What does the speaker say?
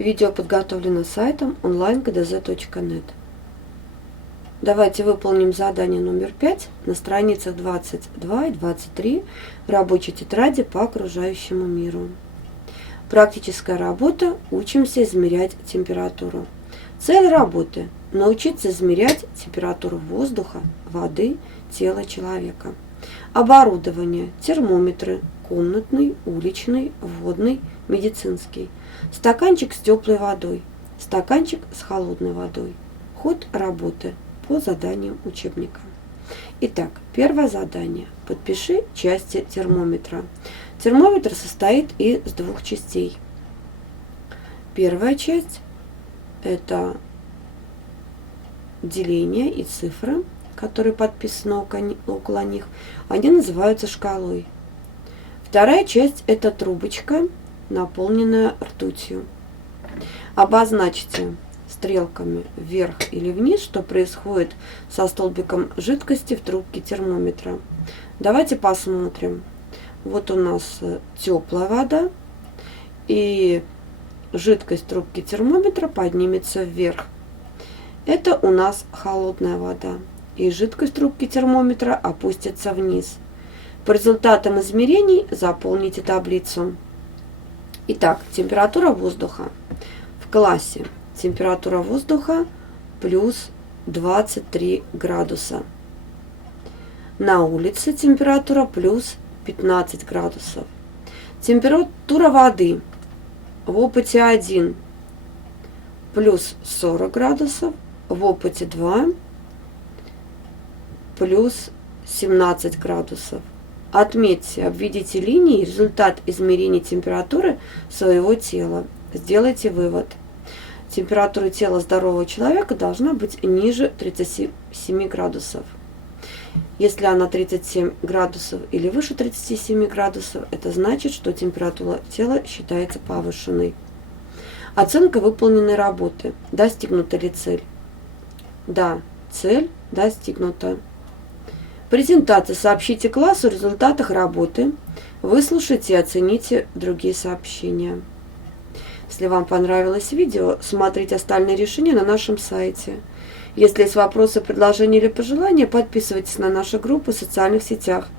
Видео подготовлено сайтом onlinegdz.net. Давайте выполним задание номер 5 на страницах 22 и 23 в рабочей тетради по окружающему миру. Практическая работа. Учимся измерять температуру. Цель работы – научиться измерять температуру воздуха, воды, тела человека. Оборудование – термометры, комнатный, уличный, водный, медицинский. Стаканчик с теплой водой, стаканчик с холодной водой. Ход работы по заданиям учебника. Итак, первое задание. Подпиши части термометра. Термометр состоит из двух частей. Первая часть – это деление и цифры, которые подписаны около них. Они называются шкалой. Вторая часть – это трубочка, наполненная ртутью. Обозначьте стрелками вверх или вниз, что происходит со столбиком жидкости в трубке термометра. Давайте посмотрим. Вот у нас теплая вода, и жидкость трубки термометра поднимется вверх. Это у нас холодная вода, и жидкость трубки термометра опустится вниз. По результатам измерений заполните таблицу. Итак, температура воздуха. В классе температура воздуха плюс 23 градуса. На улице температура плюс 15 градусов. Температура воды в опыте 1 плюс 40 градусов, в опыте 2 плюс 17 градусов. Отметьте, обведите линии результат измерений температуры своего тела. Сделайте вывод. Температура тела здорового человека должна быть ниже 37 градусов. Если она 37 градусов или выше 37 градусов, это значит, что температура тела считается повышенной. Оценка выполненной работы. Достигнута ли цель? Да, цель достигнута. Презентация. Сообщите классу о результатах работы. Выслушайте и оцените другие сообщения. Если вам понравилось видео, смотрите остальные решения на нашем сайте. Если есть вопросы, предложения или пожелания, подписывайтесь на наши группы в социальных сетях.